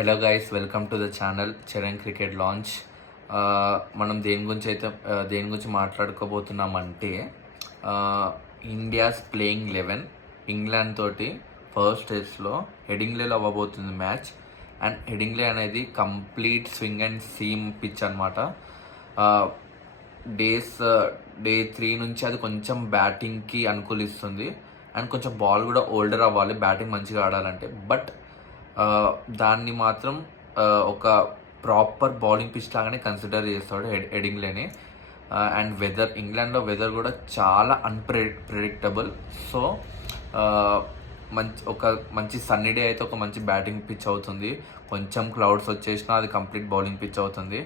Hello guys, welcome to the channel Charan cricket launch. మనం దేని గురించి మాట్లాడుకోబోతున్నామంటే ఇండియాస్ ప్లేయింగ్ 11 ఇంగ్లాండ్ తోటి ఫస్ట్ టెస్ట్లో హెడింగ్లేలో అవ్వబోతుంది మ్యాచ్. అండ్ హెడింగ్లే అనేది complete swing and seam pitch అనమాట. డే 3 నుంచి అది కొంచెం బ్యాటింగ్కి అనుకూలిస్తుంది. అండ్ కొంచెం బాల్ కూడా ఓల్డర్ అవ్వాలి బ్యాటింగ్ మంచిగా ఆడాలంటే. బట్ దాన్ని మాత్రం ఒక ప్రాపర్ బౌలింగ్ పిచ్ లాగానే కన్సిడర్ చేస్తాడు హెడింగ్లేని. అండ్ ఇంగ్లాండ్లో వెదర్ కూడా చాలా ప్రెడిక్టబుల్. సో మంచి సన్నీ డే అయితే ఒక మంచి బ్యాటింగ్ పిచ్ అవుతుంది. కొంచెం క్లౌడ్స్ వచ్చేసినా అది కంప్లీట్ బౌలింగ్ పిచ్ అవుతుంది.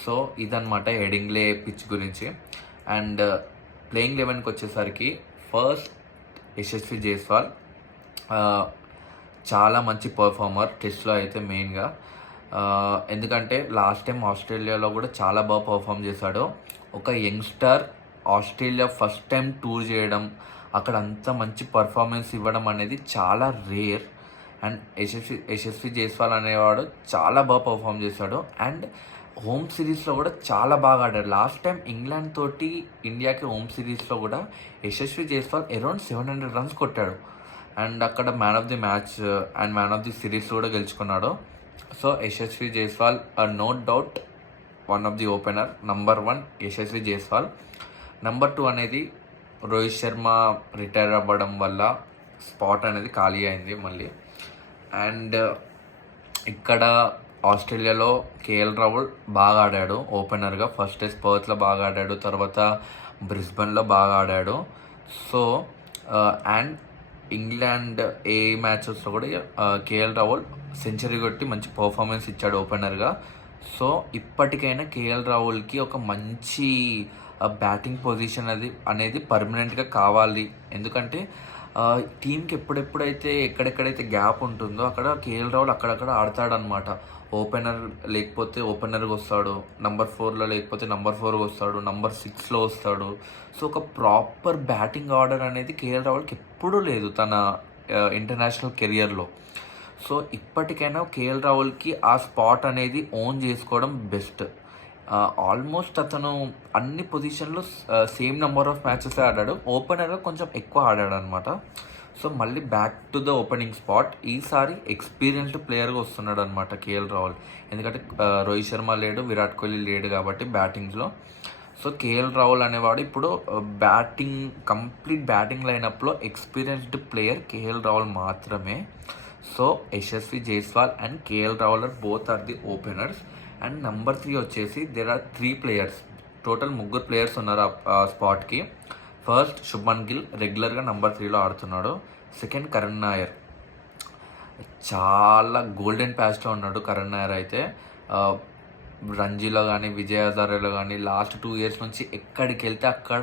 సో ఇదన్నమాట హెడింగ్లే పిచ్ గురించి. అండ్ ప్లేయింగ్ 11కి వచ్చేసరికి ఫస్ట్ యశస్వి జైస్వాల్ చాలా మంచి పర్ఫార్మర్ టెస్ట్లో అయితే మెయిన్గా. ఎందుకంటే లాస్ట్ టైం ఆస్ట్రేలియాలో కూడా చాలా బాగా పర్ఫామ్ చేశాడు. ఒక youngster Australia first time tour చేయడం, అక్కడ అంత మంచి పర్ఫార్మెన్స్ ఇవ్వడం అనేది చాలా రేర్. అండ్ యశస్వి జైస్వాల్ అనేవాడు చాలా బాగా పర్ఫామ్ చేశాడు. అండ్ హోమ్ సిరీస్లో కూడా చాలా బాగా ఆడాడు. లాస్ట్ టైం ఇంగ్లాండ్ తోటి ఇండియాకి హోమ్ సిరీస్లో కూడా యశస్వి జైస్వాల్ అరౌండ్ 700 runs కొట్టాడు. అండ్ అక్కడ man of the match and man of the series కూడా గెలుచుకున్నాడు. So Yashasvi Jaiswal no doubt one of the opener. Number 1 Yashasvi Jaiswal. Number 2 అనేది రోహిత్ శర్మ రిటైర్ అవ్వడం వల్ల స్పాట్ అనేది ఖాళీ అయింది మళ్ళీ. అండ్ ఇక్కడ ఆస్ట్రేలియాలో కేఎల్ రాహుల్ బాగా ఆడాడు ఓపెనర్గా. ఫస్ట్ టెస్ట్ పర్త్లో బాగా ఆడాడు, తర్వాత బ్రిస్బెన్లో బాగా ఆడాడు. సో అండ్ ఇంగ్లాండ్ ఏ మ్యాచెస్లో కూడా కేఎల్ రాహుల్ సెంచరీ కొట్టి మంచి పర్ఫార్మెన్స్ ఇచ్చాడు ఓపెనర్గా. సో ఇప్పటికైనా కేఎల్ రాహుల్కి ఒక మంచి బ్యాటింగ్ పొజిషన్ అనేది పర్మనెంట్గా కావాలి. ఎందుకంటే టీంకి ఎప్పుడెప్పుడైతే ఎక్కడెక్కడైతే గ్యాప్ ఉంటుందో అక్కడ కేఎల్ రాహుల్ అక్కడక్కడ ఆడతాడనమాట. ఓపెనర్ లేకపోతే ఓపెనర్గా వస్తాడు, నంబర్ 4లో లేకపోతే నంబర్ 4గా వస్తాడు, నంబర్ 6లో వస్తాడు. సో ఒక ప్రాపర్ బ్యాటింగ్ ఆర్డర్ అనేది కేఎల్ రాహుల్కి ఎప్పుడూ లేదు తన ఇంటర్నేషనల్ కెరియర్లో. సో ఇప్పటికైనా కేఎల్ రాహుల్కి ఆ స్పాట్ అనేది ఓన్ చేసుకోవడం బెస్ట్. ఆల్మోస్ట్ అతను అన్ని పొజిషన్లో సేమ్ నెంబర్ ఆఫ్ మ్యాచెస్ ఆడాడు. ఓపెనర్గా కొంచెం ఎక్కువ ఆడాడు అనమాట. సో మళ్ళీ back to the opening spot. ఈసారి ఎక్స్పీరియన్స్డ్ ప్లేయర్గా వస్తున్నాడు అనమాట కేఎల్ రాహుల్. ఎందుకంటే రోహిత్ శర్మ లేడు, విరాట్ కోహ్లీ లేడు కాబట్టి బ్యాటింగ్లో. సో కేఎల్ రాహుల్ అనేవాడు ఇప్పుడు కంప్లీట్ బ్యాటింగ్ లైనప్లో ఎక్స్పీరియన్స్డ్ ప్లేయర్ కేఎల్ రాహుల్ మాత్రమే. So Yashasvi Jaiswal and KL Rahul both are the openers. And number 3 వచ్చేసి there are 3 players. Total 3 players ఉన్నారు ఆ స్పాట్కి. ఫస్ట్ శుభ్మన్ గిల్ రెగ్యులర్గా నంబర్ 3లో ఆడుతున్నాడు. సెకండ్ కరణ్ నాయర్, చాలా గోల్డెన్ ప్యాచ్లో ఉన్నాడు కరణ్ నాయర్ అయితే. రంజీలో కానీ విజయ్ హజారేలో కానీ లాస్ట్ 2 years నుంచి ఎక్కడికి వెళ్తే అక్కడ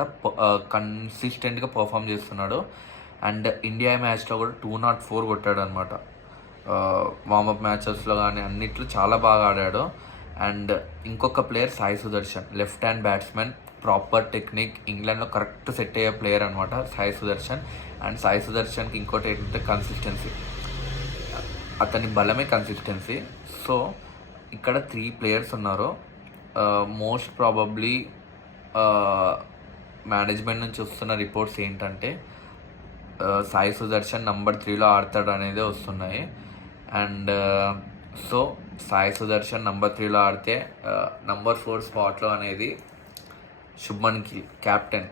కన్సిస్టెంట్గా పర్ఫామ్ చేస్తున్నాడు. అండ్ ఇండియా మ్యాచ్లో కూడా 204 కొట్టాడు అనమాట. వార్మప్ మ్యాచెస్లో కానీ అన్నిట్లో చాలా బాగా ఆడాడు. అండ్ ఇంకొక player Sai Sudarshan, left hand batsmen, proper technique, ఇంగ్లాండ్లో కరెక్ట్ సెట్ అయ్యే ప్లేయర్ అనమాట సాయి సుదర్శన్. అండ్ సాయి సుదర్శన్కి ఇంకోటి ఏంటంటే కన్సిస్టెన్సీ, అతని బలమే కన్సిస్టెన్సీ. సో ఇక్కడ 3 players ఉన్నారు. మోస్ట్ ప్రాబబ్లీ మేనేజ్మెంట్ నుంచి వస్తున్న రిపోర్ట్స్ ఏంటంటే సాయి సుదర్శన్ నంబర్ 3లో ఆడతాడు అనేది వస్తున్నాయి. And so Sai Sudharsan number 3లో ఆడితే నంబర్ 4 స్పాట్లో అనేది శుభ్మన్ గిల్ క్యాప్టెన్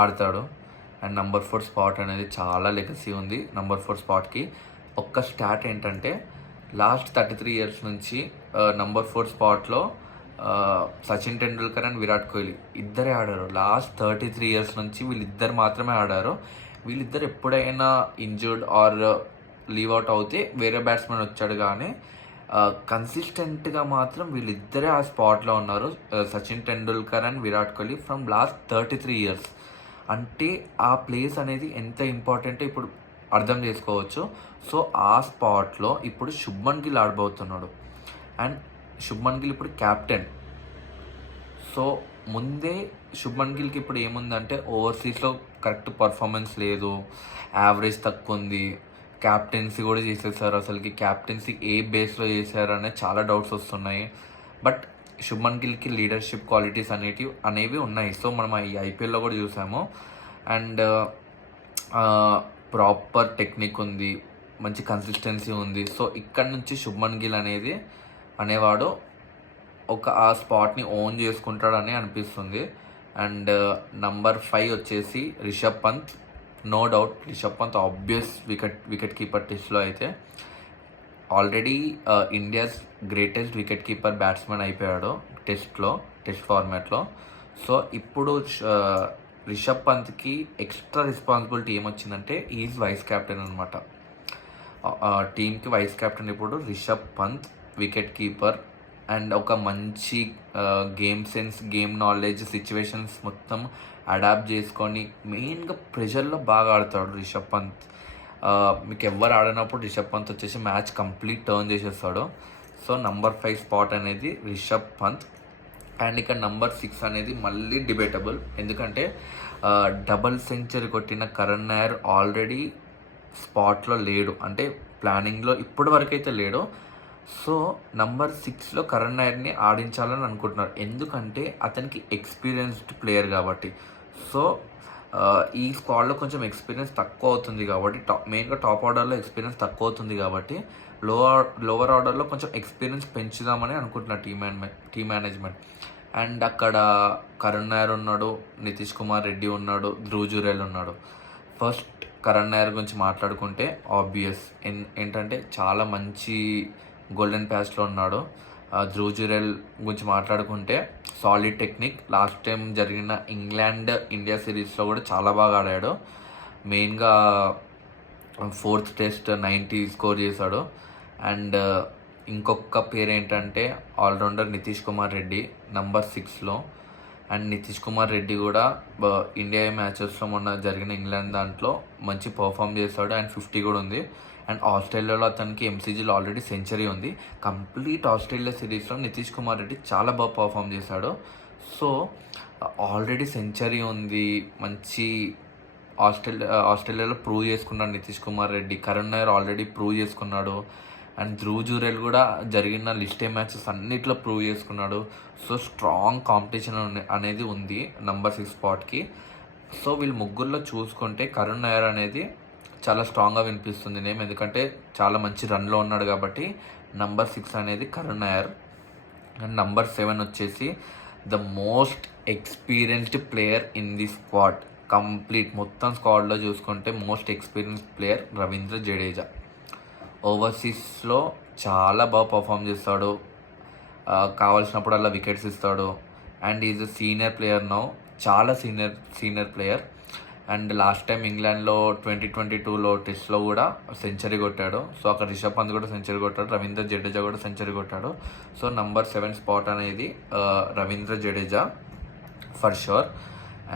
ఆడతాడు. అండ్ నంబర్ 4 స్పాట్ అనేది చాలా లెగసీ ఉంది నంబర్ 4 స్పాట్కి. ఒక్క స్టాట్ ఏంటంటే లాస్ట్ 33 years నుంచి నంబర్ 4 స్పాట్లో సచిన్ టెండూల్కర్ అండ్ విరాట్ కోహ్లీ ఇద్దరే ఆడారు. లాస్ట్ 33 years నుంచి వీళ్ళిద్దరు మాత్రమే ఆడారు. వీళ్ళిద్దరు ఎప్పుడైనా ఇంజర్డ్ ఆర్ లీవ్ అవుట్ అవుతే వేరే బ్యాట్స్మెన్ వచ్చాడు, కానీ కన్సిస్టెంట్గా మాత్రం వీళ్ళిద్దరే ఆ స్పాట్లో ఉన్నారు, Sachin Tendulkar and Virat Kohli from last 33 years. అంటే ఆ ప్లేస్ అనేది ఎంత ఇంపార్టెంట్ ఇప్పుడు అర్థం చేసుకోవచ్చు. సో ఆ స్పాట్లో ఇప్పుడు శుభ్మన్ గిల్ ఆడబోతున్నాడు. అండ్ శుభ్మన్ గిల్ ఇప్పుడు క్యాప్టెన్. సో ముందే శుభ్మన్ గిల్కి ఇప్పుడు ఏముందంటే ఓవర్సీస్లో కరెక్ట్ పర్ఫార్మెన్స్ లేదు, యావరేజ్ తక్కువ ఉంది, క్యాప్టెన్సీ కూడా చేసేసారు. అసలుకి క్యాప్టెన్సీ ఏ బేస్లో చేశారు అనేది చాలా డౌట్స్ వస్తున్నాయి. బట్ శుభ్మన్ గిల్కి లీడర్షిప్ క్వాలిటీస్ అనేవి ఉన్నాయి. సో మనం ఈ ఐపీఎల్లో కూడా చూసాము. అండ్ ప్రాపర్ టెక్నిక్ ఉంది, మంచి కన్సిస్టెన్సీ ఉంది. సో ఇక్కడ నుంచి శుభ్మన్ గిల్ అనేవాడు ఆ స్పాట్ని ఓన్ చేసుకుంటాడని అనిపిస్తుంది. అండ్ నంబర్ 5 వచ్చేసి Rishabh Pant. No doubt Rishabh Pant obvious wicket keeper టెస్ట్లో అయితే already India's greatest wicket keeper batsmen అయిపోయాడు టెస్ట్ ఫార్మాట్లో. సో ఇప్పుడు రిషబ్ పంత్కి ఎక్స్ట్రా రెస్పాన్సిబిలిటీ ఏమొచ్చిందంటే ఈజ్ వైస్ కెప్టెన్ అనమాట. టీమ్కి వైస్ కెప్టెన్ ఇప్పుడు Rishabh Pant, wicket keeper. And ఒక మంచి game sense, game knowledge, situations మొత్తం అడాప్ట్ చేసుకొని మెయిన్గా ప్రెషర్లో బాగా ఆడతాడు రిషబ్ పంత్. మీకు ఎవరు ఆడినప్పుడు రిషబ్ పంత్ వచ్చేసి మ్యాచ్ కంప్లీట్ టర్న్ చేసేస్తాడు. సో నంబర్ 5 స్పాట్ అనేది రిషబ్ పంత్. అండ్ ఇక్కడ నంబర్ 6 అనేది మళ్ళీ డిబేటబుల్, ఎందుకంటే డబల్ సెంచరీ కొట్టిన కరణ్ నాయర్ ఆల్రెడీ స్పాట్లో లేడు, అంటే ప్లానింగ్లో ఇప్పటి వరకు అయితే లేడు. సో నంబర్ 6లో కరణ్ నాయర్ని ఆడించాలని అనుకుంటున్నారు, ఎందుకంటే అతనికి ఎక్స్పీరియన్స్డ్ ప్లేయర్ కాబట్టి. సో ఈ స్క్వాడ్లో కొంచెం ఎక్స్పీరియన్స్ తక్కువ అవుతుంది కాబట్టి, మెయిన్గా టాప్ ఆర్డర్లో ఎక్స్పీరియన్స్ తక్కువ అవుతుంది కాబట్టి లోవర్ ఆర్డర్లో కొంచెం ఎక్స్పీరియన్స్ పెంచుదామని అనుకుంటున్నారు టీమ్ మేనేజ్మెంట్. అండ్ అక్కడ కరణ్ నాయర్ ఉన్నాడు, నితీష్ కుమార్ రెడ్డి ఉన్నాడు, ధ్రువ్ జురేల్ ఉన్నాడు. ఫస్ట్ కరణ్ నాయర్ గురించి మాట్లాడుకుంటే ఆబ్వియస్ ఏంటంటే చాలా మంచి గోల్డెన్ ప్యాస్లో ఉన్నాడు. ధ్రువ్ జురేల్ గురించి మాట్లాడుకుంటే సాలిడ్ టెక్నిక్. లాస్ట్ టైం జరిగిన ఇంగ్లాండ్ ఇండియా సిరీస్లో కూడా చాలా బాగా ఆడాడు. మెయిన్గా 4th టెస్ట్ 90 స్కోర్ చేశాడు. అండ్ ఇంకొక పేరు ఏంటంటే ఆల్రౌండర్ నితీష్ కుమార్ రెడ్డి నంబర్ 6లో. అండ్ నితీష్ కుమార్ రెడ్డి కూడా ఇండియా మ్యాచెస్లో మొన్న జరిగిన ఇంగ్లాండ్ దాంట్లో మంచి పర్ఫామ్ చేశాడు. అండ్ 50 కూడా ఉంది. అండ్ ఆస్ట్రేలియాలో అతనికి ఎంసీజీలో ఆల్రెడీ సెంచరీ ఉంది. కంప్లీట్ ఆస్ట్రేలియా సిరీస్లో నితీష్ కుమార్ రెడ్డి చాలా బాగా పర్ఫామ్ చేశాడు. సో ఆల్రెడీ సెంచరీ ఉంది, మంచి ఆస్ట్రేలియాలో ప్రూవ్ చేసుకున్నాడు నితీష్ కుమార్ రెడ్డి. కరణ్ నాయర్ ఆల్రెడీ ప్రూవ్ చేసుకున్నాడు. అండ్ ధ్రువ్ జురేల్ కూడా జరిగిన లిస్టే మ్యాచెస్ అన్నిట్లో ప్రూవ్ చేసుకున్నాడు. సో స్ట్రాంగ్ కాంపిటీషన్ అనేది ఉంది నంబర్ 6 స్పాట్కి. సో వీళ్ళు ముగ్గురులో చూసుకుంటే కరణ్ నాయర్ అనేది చాలా స్ట్రాంగ్గా వినిపిస్తుంది నేమ్, ఎందుకంటే చాలా మంచి రన్లో ఉన్నాడు కాబట్టి. నంబర్ 6 అనేది కరణ్ నాయర్. అండ్ నంబర్ 7 వచ్చేసి the most experienced player in the squad. కంప్లీట్ మొత్తం స్క్వాడ్లో చూసుకుంటే most experienced player Ravindra Jadeja. ఓవర్సీస్లో చాలా బాగా పర్ఫామ్ చేస్తాడు, కావాల్సినప్పుడు అలా వికెట్స్ ఇస్తాడు. And is a senior player now, చాలా senior player. And last time ఇంగ్లాండ్లో 2022లో టెస్ట్లో కూడా సెంచరీ కొట్టాడు. సో అక్కడ రిషబ్ పంత్ కూడా సెంచరీ కొట్టాడు, రవీంద్ర జడేజా కూడా సెంచరీ కొట్టాడు. సో నంబర్ 7 స్పాట్ అనేది Ravindra Jadeja for sure.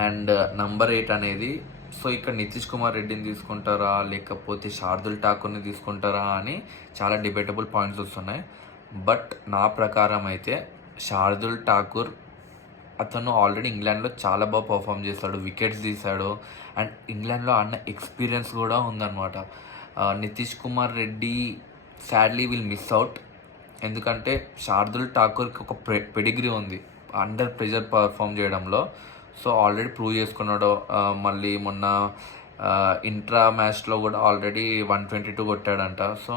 And number 8 అనేది, సో ఇక్కడ నితీష్ కుమార్ రెడ్డిని తీసుకుంటారా లేకపోతే శార్దుల్ ఠాకూర్ని తీసుకుంటారా అని చాలా డిబేటబుల్ పాయింట్స్ వస్తున్నాయి. బట్ నా ప్రకారం అయితే శార్దుల్ ఠాకూర్, అతను ఆల్రెడీ ఇంగ్లాండ్లో చాలా బాగా పర్ఫామ్ చేస్తాడు, వికెట్స్ తీశాడు. అండ్ ఇంగ్లాండ్లో ఆడిన ఎక్స్పీరియన్స్ కూడా ఉందన్నమాట. Nitish Kumar Reddy sadly will miss out, ఎందుకంటే శార్దుల్ ఠాకూర్కి ఒక పెడిగ్రీ ఉంది అండర్ ప్రెషర్ పర్ఫామ్ చేయడంలో. సో ఆల్రెడీ ప్రూవ్ చేసుకున్నాడు. మళ్ళీ మొన్న ఇంట్రా మ్యాచ్లో కూడా ఆల్రెడీ 122 కొట్టాడంట. సో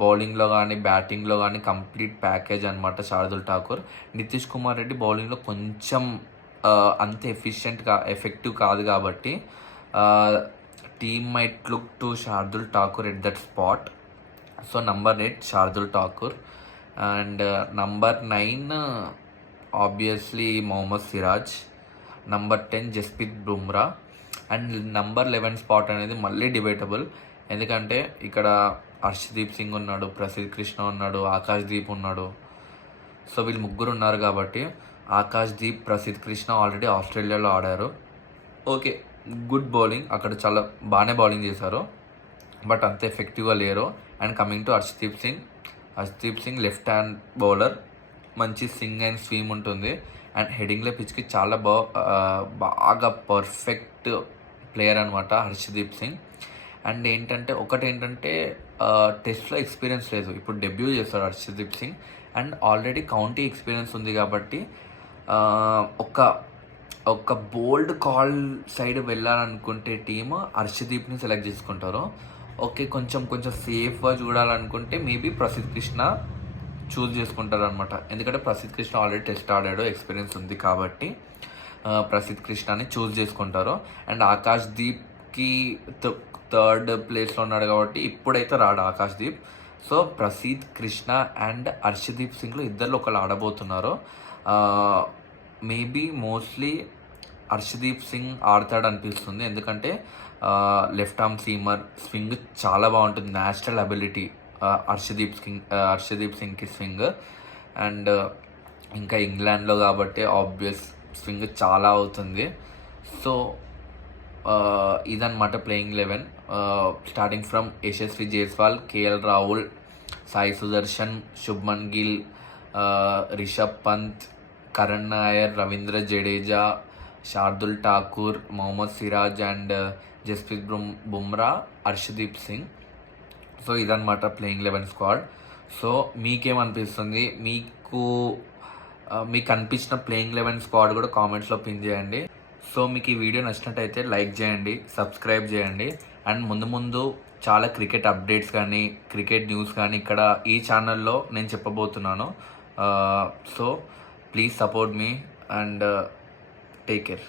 బౌలింగ్లో కానీ బ్యాటింగ్లో కానీ కంప్లీట్ ప్యాకేజ్ అనమాట శార్దుల్ ఠాకూర్. నితీష్ కుమార్ రెడ్డి బౌలింగ్లో కొంచెం అంత ఎఫెక్టివ్ కాదు కాబట్టి team might look to Shardul Thakur at that spot. So number 8 Shardul Thakur. And number 9 obviously Mohammed Siraj. Number 10 Jasprit Bumrah. And number 11 spot అనేది మళ్ళీ డిబేటబుల్, ఎందుకంటే ఇక్కడ హర్షదీప్ సింగ్ ఉన్నాడు, ప్రసిద్ధ్ కృష్ణ ఉన్నాడు, ఆకాష్ దీప్ ఉన్నాడు. సో వీళ్ళు ముగ్గురు ఉన్నారు కాబట్టి ఆకాష్ దీప్, ప్రసిద్ధ్ కృష్ణ ఆల్రెడీ ఆస్ట్రేలియాలో ఆడారు. ఓకే, గుడ్ బౌలింగ్, అక్కడ చాలా బాగానే బౌలింగ్ చేశారు, బట్ అంత ఎఫెక్టివ్గా లేరు. And coming to Harshdeep Singh left hand bowler, మంచి స్వింగ్ అండ్ స్వీమ్ ఉంటుంది. అండ్ హెడింగ్లో పిచ్కి చాలా బాగా పర్ఫెక్ట్ ప్లేయర్ అనమాట హర్షదీప్ సింగ్. అండ్ ఏంటంటే ఒకటేంటంటే టెస్ట్లో ఎక్స్పీరియన్స్ లేదు. ఇప్పుడు డెబ్యూ చేస్తాడు Harshdeep Singh and already county experience ఉంది కాబట్టి ఒక ఒక బోల్డ్ కాల్ సైడ్ వెళ్ళాలనుకుంటే టీమ్ హర్షదీప్ని సెలెక్ట్ చేసుకుంటారు. ఓకే, కొంచెం సేఫ్గా చూడాలనుకుంటే మేబీ ప్రసిద్ధ్ కృష్ణ చూస్ చేసుకుంటారు అనమాట. ఎందుకంటే ప్రసిద్ధ్ కృష్ణ ఆల్రెడీ టెస్ట్ ఆడాడు, ఎక్స్పీరియన్స్ ఉంది కాబట్టి ప్రసిద్ధ్ కృష్ణని చూస్ చేసుకుంటారు. అండ్ ఆకాష్ దీప్కి థర్డ్ ప్లేస్లో ఉన్నాడు కాబట్టి ఇప్పుడైతే రాడు ఆకాష్ దీప్. సో ప్రసిద్ధ్ కృష్ణ అండ్ హర్షదీప్ సింగ్లో ఇద్దరు ఒకళ్ళు ఆడబోతున్నారు. మేబీ మోస్ట్లీ హర్షదీప్ సింగ్ ఆడతాడు అనిపిస్తుంది. ఎందుకంటే లెఫ్ట్ ఆర్మ్ సీమర్, స్వింగ్ చాలా బాగుంటుంది, న్యాచురల్ అబిలిటీ హర్షదీప్ సింగ్కి స్వింగ్. అండ్ ఇంకా ఇంగ్లాండ్లో కాబట్టి ఆబ్వియస్ స్వింగ్ చాలా అవుతుంది. సో ఇదన్నమాట playing 11. Starting from Yashasvi Jaiswal, KL Rahul, Sai Sudharsan, Shubman Gill, Rishabh Pant, Karun Nair, Ravindra Jadeja, Shardul Thakur, Mohammed Siraj and Jasprit Bumrah, Harshdeep Singh. So ఇదన్నమాట ప్లేయింగ్ 11 స్క్వాడ్. సో మీకేమనిపిస్తుంది? మీకు అనిపించిన ప్లేయింగ్ 11 స్క్వాడ్ కూడా కామెంట్స్లో పిన్ చేయండి. సో మీకు ఈ వీడియో నచ్చినట్టయితే లైక్ చేయండి, సబ్స్క్రైబ్ చేయండి. అండ్ ముందు చాలా క్రికెట్ అప్డేట్స్ కానీ క్రికెట్ న్యూస్ కానీ ఇక్కడ ఈ ఛానల్లో నేను చెప్పబోతున్నాను. So please support me and take care.